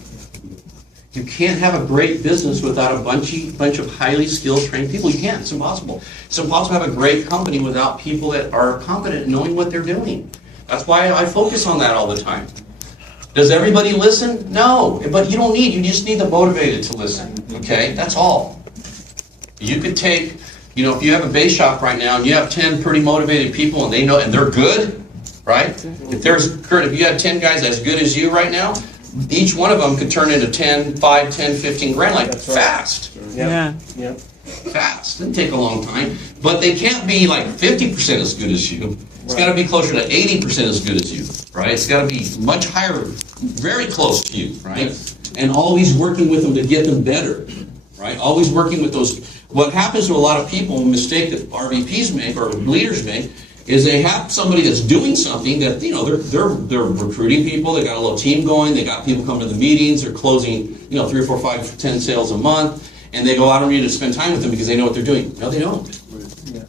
You can't have a great business without a bunch of highly skilled, trained people. You can't. It's impossible. It's impossible to have a great company without people that are competent in knowing what they're doing. That's why I focus on that all the time. Does everybody listen? No. But you don't need. You just need the motivated to listen. Okay? That's all. You could take, if you have a base shop right now and you have 10 pretty motivated people and they know and they're good, right? If you had 10 guys as good as you right now, each one of them could turn into 5, 10, 15 grand, like fast. Yeah. Fast. Doesn't take a long time. But they can't be like 50% as good as you. It's got to be closer to 80% as good as you, right? It's got to be much higher, very close to you, right? And always working with them to get them better, right? Always working with those. What happens to a lot of people, a mistake that RVPs make or leaders make, is they have somebody that's doing something that, they're recruiting people, they got a little team going, they got people coming to the meetings, they're closing, 3 or 4, 5, 10 sales a month, and they go, I don't need to spend time with them because they know what they're doing. No, they don't.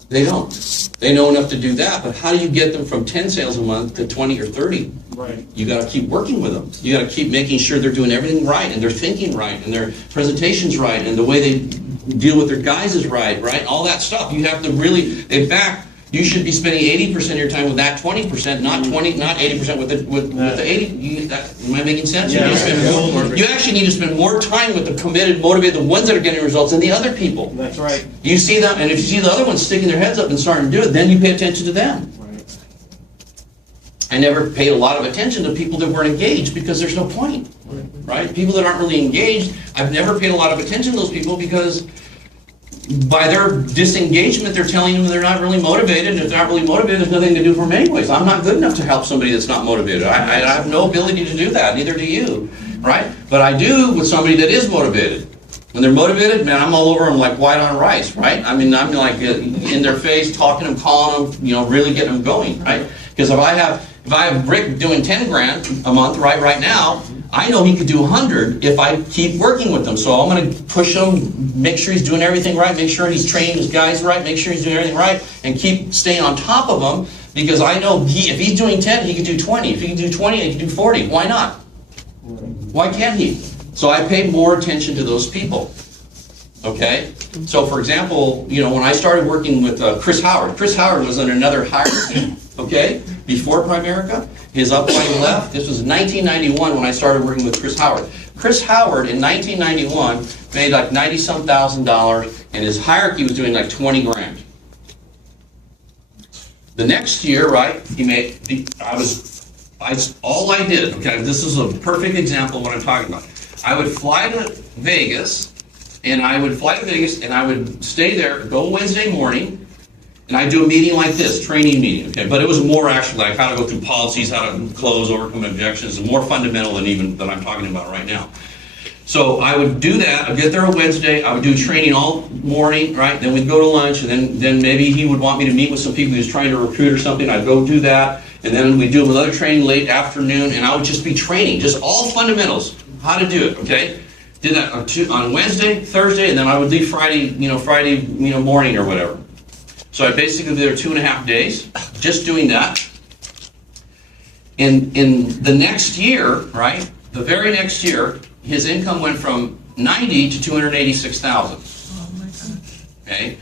They don't. They know enough to do that, but how do you get them from 10 sales a month to 20 or 30? Right. You got to keep working with them. You got to keep making sure they're doing everything right, and they're thinking right, and their presentation's right, and the way they deal with their guys is right? All that stuff. You have to really, in fact, you should be spending 80% of your time with that 20%, not 80% with the 80. Am I making sense? Yeah. You actually need to spend more time with the committed, motivated, the ones that are getting results than the other people. That's right. You see them, and if you see the other ones sticking their heads up and starting to do it, then you pay attention to them. Right. I never paid a lot of attention to people that weren't engaged because there's no point, right? People that aren't really engaged, I've never paid a lot of attention to those people because by their disengagement, they're telling them they're not really motivated, and if they're not really motivated, there's nothing to do for them anyways. I'm not good enough to help somebody that's not motivated. I have no ability to do that, neither do you, right? But I do with somebody that is motivated. When they're motivated, man, I'm all over them like white on rice, right? I mean, I'm like in their face, talking to them, calling them, really getting them going, right? Because if I have Rick doing 10 grand a month right now, I know he could do 100 if I keep working with him. So I'm going to push him, make sure he's doing everything right, make sure he's training his guys right, make sure he's doing everything right, and keep staying on top of him because I know if he's doing 10, he can do 20. If he can do 20, he can do 40. Why not? Why can't he? So I pay more attention to those people. Okay? So for example, when I started working with Chris Howard was in another hierarchy, okay, before Primerica. His upline left. This was 1991 when I started working with Chris Howard. Chris Howard in 1991 made like $90-some thousand, and his hierarchy was doing like 20 grand. The next year, right, all I did, okay, this is a perfect example of what I'm talking about. I would fly to Vegas, and I would stay there, go Wednesday morning, And I do a meeting like this, training meeting, okay? But it was more actually like how to go through policies, how to close, overcome objections, and more fundamental than I'm talking about right now. So I would do that, I'd get there on Wednesday, I would do training all morning, right? Then we'd go to lunch, and then maybe he would want me to meet with some people he was trying to recruit or something, I'd go do that. And then we'd do another training late afternoon, and I would just be training, just all fundamentals, how to do it, okay? Did that on Wednesday, Thursday, and then I would leave Friday morning or whatever. So I basically did there 2.5 days, just doing that. In the next year, right, the very next year, his income went from 90 to 286,000. Okay,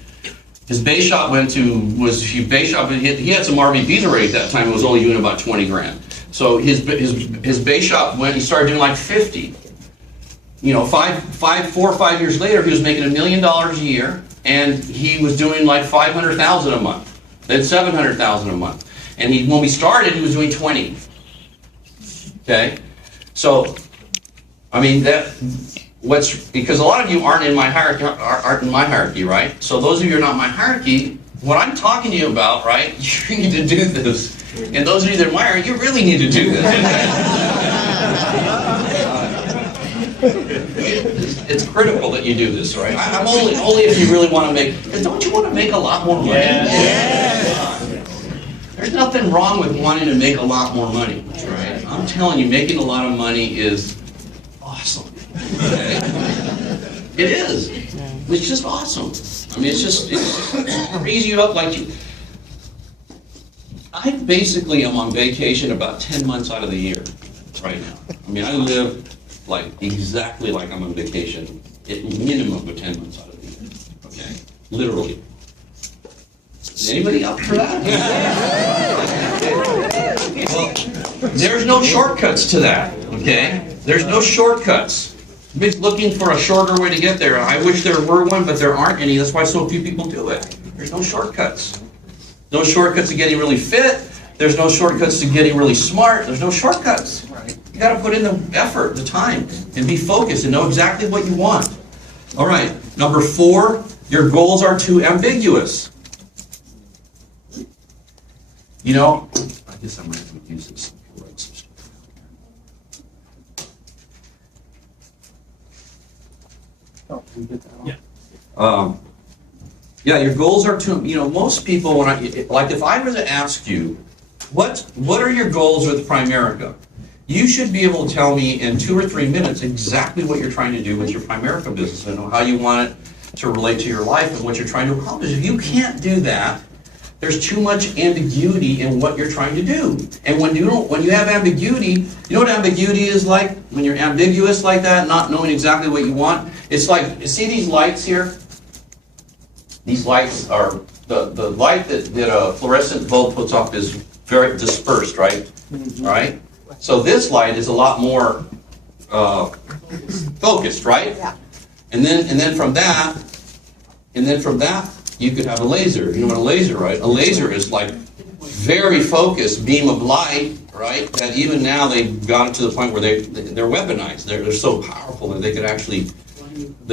his base shop he had some RVPs already at that time. It was only doing about 20 grand. So his base shop he started doing like 50. 4 or 5 years later, he was making $1 million a year, and he was doing like 500,000 a month, then 700,000 a month. And when we started, he was doing 20. Okay, so I mean because a lot of you aren't in my hierarchy, right? So those of you who are not in my hierarchy, what I'm talking to you about, right? You need to do this, and those of you that are in my hierarchy, you really need to do this. It's critical that you do this, right? I'm only if you really want to make. Because don't you want to make a lot more money? Yeah. There's nothing wrong with wanting to make a lot more money, right? I'm telling you, making a lot of money is awesome. Okay? It is. It's just awesome. I mean, it frees you up like you. I basically am on vacation about 10 months out of the year right now. I mean, I live exactly like I'm on vacation, at minimum of 10 months out of the year. Okay? Literally. Is anybody up for that? Well, there's no shortcuts to that, okay? There's no shortcuts. I'm just looking for a shorter way to get there. I wish there were one, but there aren't any. That's why so few people do it. There's no shortcuts. No shortcuts to getting really fit. There's no shortcuts to getting really smart. There's no shortcuts. You got to put in the effort, the time, and be focused and know exactly what you want. All right, number 4, your goals are too ambiguous. I guess I'm going to use this. Your goals are too, most people, if I were to ask you, what are your goals with Primerica? You should be able to tell me in 2 or 3 minutes exactly what you're trying to do with your Primerica business and how you want it to relate to your life and what you're trying to accomplish. If you can't do that, there's too much ambiguity in what you're trying to do. And when you have ambiguity, you know what ambiguity is like? When you're ambiguous like that, not knowing exactly what you want, it's like, you see these lights here? These lights are, the light that a fluorescent bulb puts off is very dispersed, right? Mm-hmm. All right? So this light is a lot more focused, right? Yeah. And then from that, you could have a laser. You know what a laser, right? A laser is like very focused beam of light, right? That even now they've gotten to the point where they're weaponized. They're so powerful that they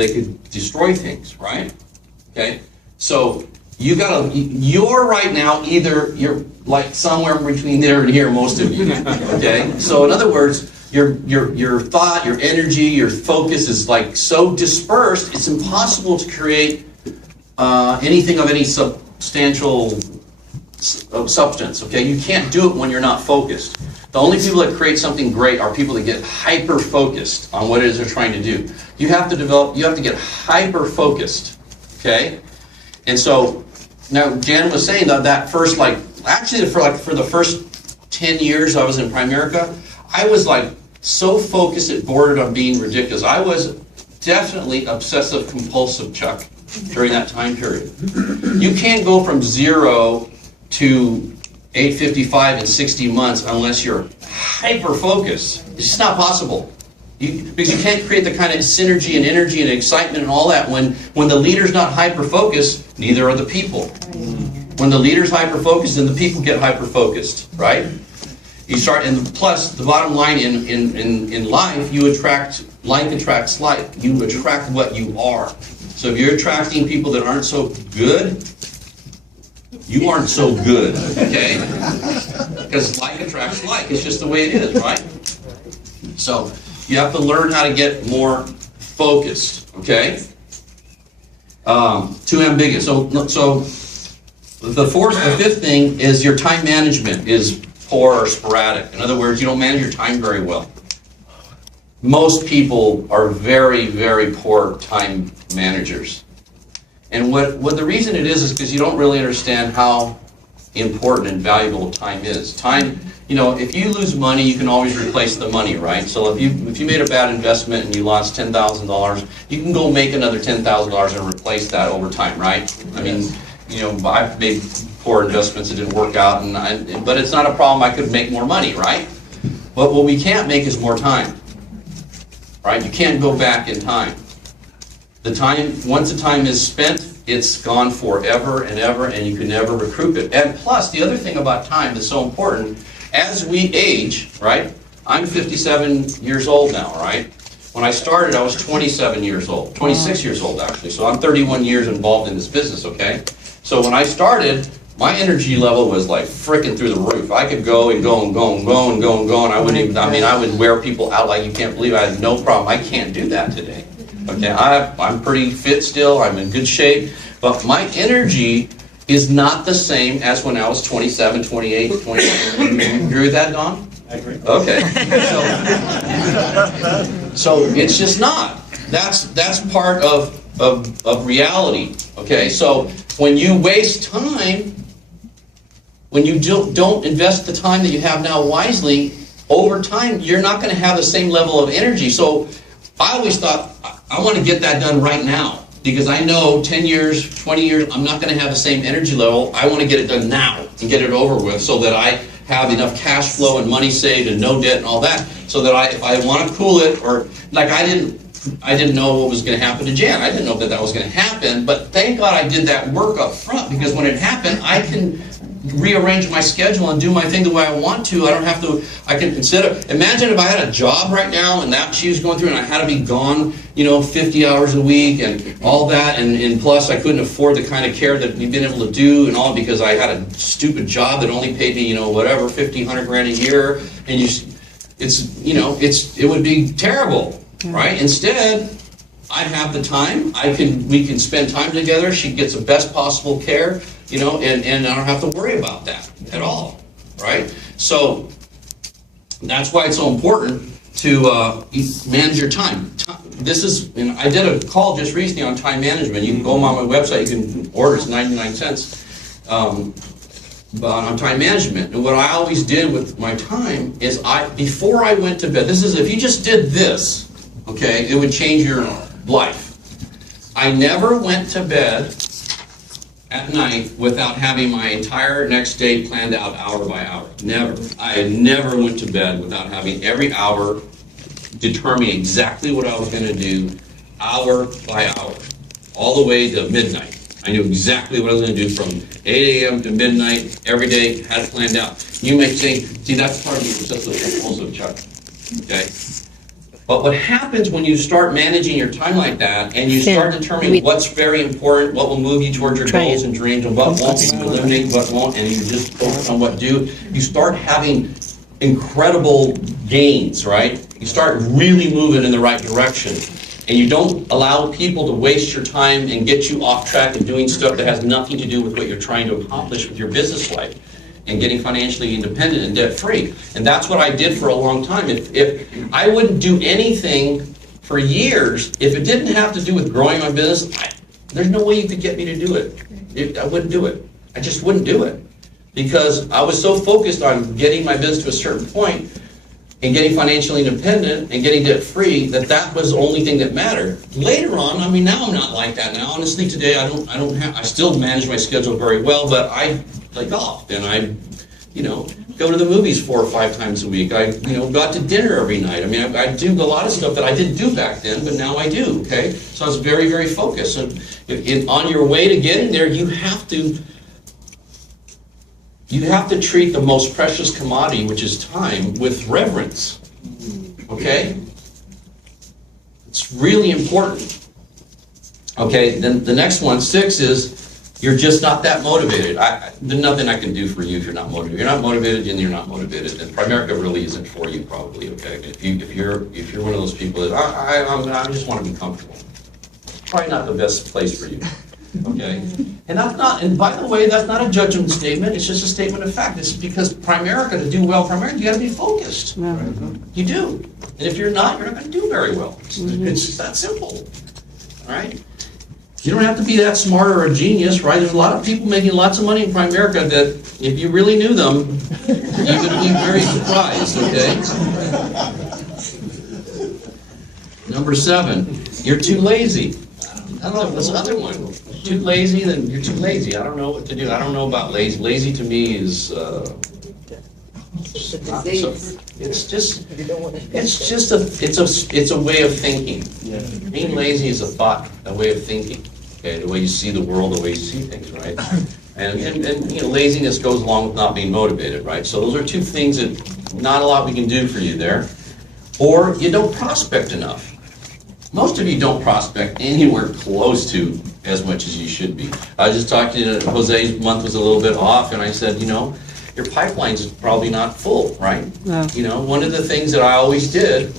could destroy things, right? Okay. So you're right now you're like somewhere between there and here, most of you. Okay. So in other words, your thought, your energy, your focus is like so dispersed, it's impossible to create anything of any substantial substance, okay? You can't do it when you're not focused. The only people that create something great are people that get hyper-focused on what it is they're trying to do. You have to get hyper-focused, okay? And so, now Jan was saying that first, for the first 10 years I was in Primerica, I was so focused it bordered on being ridiculous. I was definitely obsessive-compulsive, Chuck, during that time period. You can't go from 0 to 855 in 60 months unless you're hyper-focused. It's just not possible. Because you can't create the kind of synergy and energy and excitement and all that when the leader's not hyper-focused, neither are the people. When the leader's hyper-focused, then the people get hyper-focused, right? You start, and plus, the bottom line in life, life attracts life. You attract what you are. So if you're attracting people that aren't so good, You aren't so good, okay? Because like attracts like. It's just the way it is, right? So you have to learn how to get more focused, okay? Too ambiguous. So the fifth thing is your time management is poor or sporadic. In other words, you don't manage your time very well. Most people are very, very poor time managers. And what the reason it is because you don't really understand how important and valuable time is. Time, you know, if you lose money, you can always replace the money, right? So if you made a bad investment and you lost $10,000, you can go make another $10,000 and replace that over time, right? I mean, you know, I've made poor investments that didn't work out, but it's not a problem. I could make more money, right? But what we can't make is more time, right? You can't go back in time. The time, once the time is spent, it's gone forever and ever, and you can never recoup it. And plus, the other thing about time that's so important, as we age, right? I'm 57 years old now, right? When I started, I was 27 years old, 26 years old actually. So I'm 31 years involved in this business, okay? So when I started, my energy level was like freaking through the roof. I could go and go and go and go and go and go, and I wouldn't even, I mean, I would wear people out like you can't believe. I had no problem. I can't do that today. Okay, I'm pretty fit still, I'm in good shape, but my energy is not the same as when I was 27, 28, 29. You agree with that, Don? I agree. Okay. So it's just not. That's part of reality. Okay, so when you waste time, when you don't invest the time that you have now wisely, over time you're not going to have the same level of energy. So I always thought, I want to get that done right now, because I know 10 years, 20 years, I'm not going to have the same energy level. I want to get it done now and get it over with so that I have enough cash flow and money saved and no debt and all that, so that if I want to cool it, or like I didn't know what was going to happen to Jan. I didn't know that was going to happen, but thank God I did that work up front, because when it happened, I can rearrange my schedule and do my thing the way I want to. I don't have to, I can imagine if I had a job right now and that she was going through and I had to be gone, 50 hours a week and all that, and plus I couldn't afford the kind of care that we've been able to do and all, because I had a stupid job that only paid me, whatever, 50, 100 grand a year, and it would be terrible, right? Instead, I have the time, we can spend time together, she gets the best possible care, and I don't have to worry about that at all, right? So that's why it's so important to manage your time. And I did a call just recently on time management. You can go on my website, you can order, it's 99 cents on time management. And what I always did with my time is before I went to bed, if you just did this, okay, it would change your life. I never went to bed at night without having my entire next day planned out hour by hour. Never. I never went to bed without having every hour determining exactly what I was going to do, hour by hour, all the way to midnight. I knew exactly what I was going to do from 8 a.m. to midnight every day, had it planned out. You may think, see, that's part of the also, Chuck. Okay? But what happens when you start managing your time like that, and you start determining what's very important, what will move you towards your goals and dreams, and what won't, you eliminate what won't, and you just focus on what do, you start having incredible gains, right? You start really moving in the right direction. And you don't allow people to waste your time and get you off track and doing stuff that has nothing to do with what you're trying to accomplish with your business life and getting financially independent and debt-free. And that's what I did for a long time. If I wouldn't do anything for years, if it didn't have to do with growing my business, there's no way you could get me to do it. I wouldn't do it. I just wouldn't do it. Because I was so focused on getting my business to a certain point and getting financially independent and getting debt-free that was the only thing that mattered. Later on, now I'm not like that now. Honestly, today I still manage my schedule very well, but I play golf and I, go to the movies 4 or 5 times a week. I, go out to dinner every night. I do a lot of stuff that I didn't do back then, but now I do, okay? So I was very, very focused. And on your way to getting there, you have to treat the most precious commodity, which is time, with reverence. Okay? It's really important. Okay, then the next one, 6, is You're just not that motivated. There's nothing I can do for you if you're not motivated. You're not motivated, and you're not motivated. And Primerica really isn't for you, probably. Okay, if you're one of those people that I just want to be comfortable, probably not the best place for you. Okay, and that's not. And by the way, that's not a judgment statement. It's just a statement of fact. It's because Primerica, to do well, Primerica, you got to be focused. You do. And if you're not going to do very well. It's just that simple. All right. You don't have to be that smart or a genius, right? There's a lot of people making lots of money in Primerica that, if you really knew them, you would be very surprised, okay? Number 7, you're too lazy. I don't know, what's another one? Too lazy, then you're too lazy. I don't know what to do. I don't know about lazy. Lazy to me is, it's a way of thinking. Being lazy is a thought, a way of thinking. Okay, the way you see the world, the way you see things, right? And you know, laziness goes along with not being motivated, right? So those are two things that not a lot we can do for you there. Or you don't prospect enough. Most of you don't prospect anywhere close to as much as you should be. I was just talking to Jose's month was a little bit off, and I said, you know, your pipeline's probably not full, right? No. You know, one of the things that I always did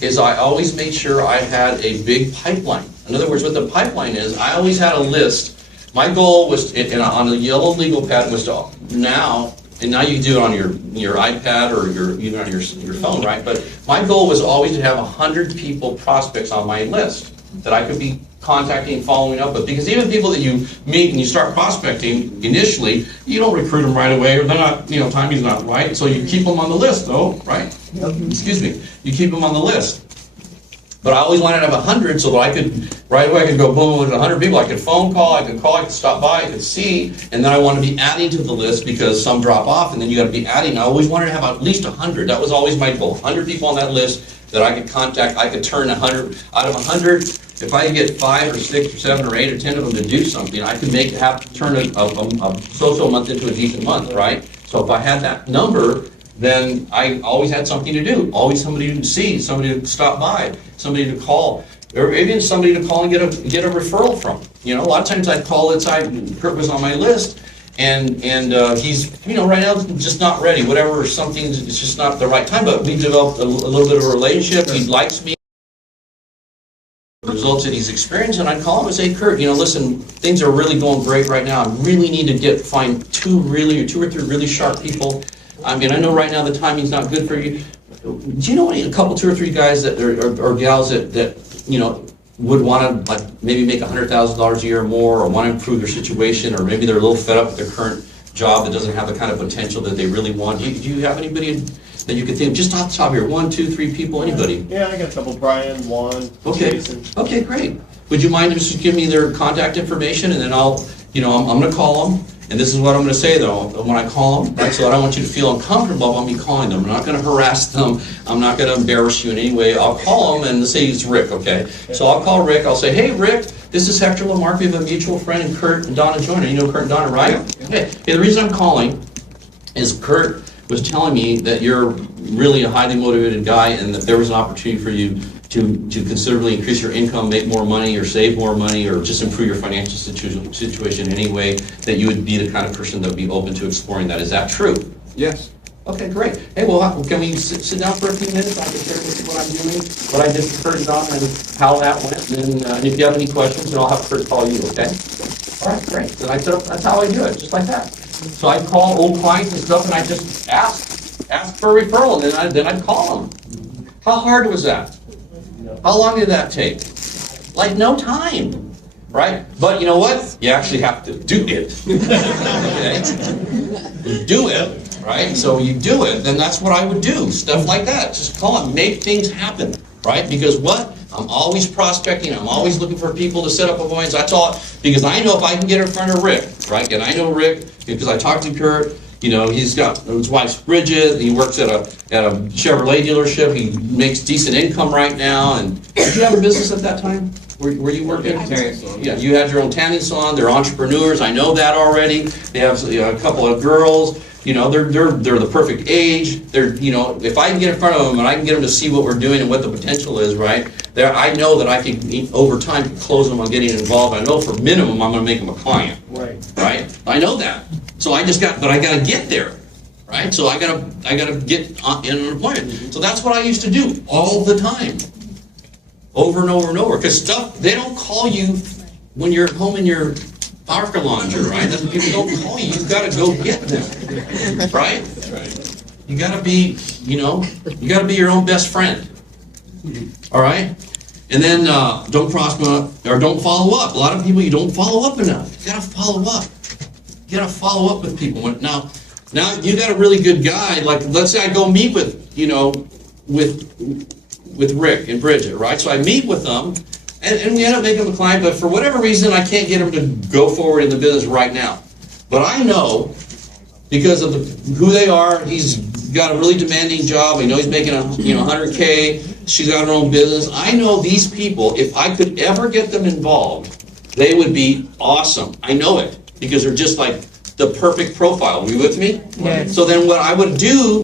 is I always made sure I had a big pipeline. In other words, what the pipeline is, I always had a list. My goal was, on the yellow legal pad, was to now, and now you can do it on your iPad or even on your phone, right? But my goal was always to have 100 people, prospects on my list that I could be contacting and following up with. Because even people that you meet and you start prospecting initially, you don't recruit them right away, or they're not, you know, timing's not right. So you keep them on the list, though, right? Excuse me. You keep them on the list. But I always wanted to have 100 so that I could, right away I could go boom with 100 people. I could phone call, I could stop by, I could see, and then I want to be adding to the list because some drop off, and then you got to be adding. I always wanted to have at least 100. That was always my goal. 100 people on that list that I could contact. I could turn 100 out of 100. If I get 5 or 6 or 7 or 8 or 10 of them to do something, I could turn a social month into a decent month, right? So if I had that number, then I always had something to do. Always somebody to see, somebody to stop by, somebody to call, or even somebody to call and get a referral from. You know, a lot of times I'd call inside. Kurt was on my list, and he's, you know, right now just not ready. Whatever, something's, it's just not the right time. But we developed a little bit of a relationship. He likes me. Results that he's experienced, and I'd call him and say, Kurt, you know, listen, things are really going great right now. I really need to find 2 or 3 really sharp people. I mean, I know right now the timing's not good for you. Do you know a couple, 2 or 3 guys that or gals that you know would want to, like, maybe make $100,000 a year or more, or want to improve their situation, or maybe they're a little fed up with their current job that doesn't have the kind of potential that they really want? Do you have anybody that you could think of just off the top here? 1, 2, 3 people, anybody? Yeah, I got a couple. Brian, Juan, Okay. Jason. Okay, great. Would you mind just give me their contact information, and then I'll, you know, I'm going to call them. And this is what I'm going to say, though, when I call them, right? So I don't want you to feel uncomfortable about me calling them. I'm not going to harass them. I'm not going to embarrass you in any way. I'll call them, and let's say it's Rick, okay? So I'll call Rick. I'll say, hey, Rick, this is Hector LaMarque. We have a mutual friend, and Kurt and Donna Joyner. You know Kurt and Donna, right? Yeah. Okay. The reason I'm calling is Kurt was telling me that you're really a highly motivated guy, and that there was an opportunity for you to considerably increase your income, make more money, or save more money, or just improve your financial situation in any way, that you would be the kind of person that would be open to exploring that. Is that true? Yes. Okay, great. Hey, well, can we sit down for a few minutes? I can share with you what I'm doing, what I did for Kurt and Don, and how that went. And if you have any questions, then I'll have Kurt call you, okay? All right, great. Then that's how I do it, just like that. So I call old clients and stuff, and I just ask for a referral, and then I'd call them. How hard was that? How long did that take? Like no time, right? But you know what? You actually have to do it. Okay? You do it, right? So you do it, then that's what I would do. Stuff like that. Just call it, make things happen, right? Because what? I'm always prospecting. I'm always looking for people to set up appointments. That's all. Because I know if I can get in front of Rick, right? And I know Rick because I talked to Kurt. You know, he's got his wife's Bridget. He works at a Chevrolet dealership. He makes decent income right now. And did you have a business at that time? Were you working? Yeah, you had your own tanning salon. They're entrepreneurs. I know that already. They have a couple of girls. You know, they're the perfect age. They're, you know, if I can get in front of them and I can get them to see what we're doing and what the potential is, right? I know that I can, over time, close them on getting involved. I know for minimum I'm going to make them a client. Right. right? I know that. So I gotta get there, right? So I gotta get in an appointment. So that's what I used to do all the time, over and over and over. Because they don't call you when you're home in your parka laundry, right? People don't call you. You've got to go get them, right? You got to be, you got to be your own best friend. All right? And then don't follow up. A lot of people, you don't follow up enough. You got to follow up. You got to follow up with people. Now you got a really good guy. Like, let's say I go meet with Rick and Bridget, right? So I meet with them, and we end up making them a client, but for whatever reason, I can't get them to go forward in the business right now. But I know, because of who they are, he's got a really demanding job. I know he's making $100K. She's got her own business. I know these people, if I could ever get them involved, they would be awesome. I know it, because they're just like the perfect profile. Are you with me? Yes. So then what I would do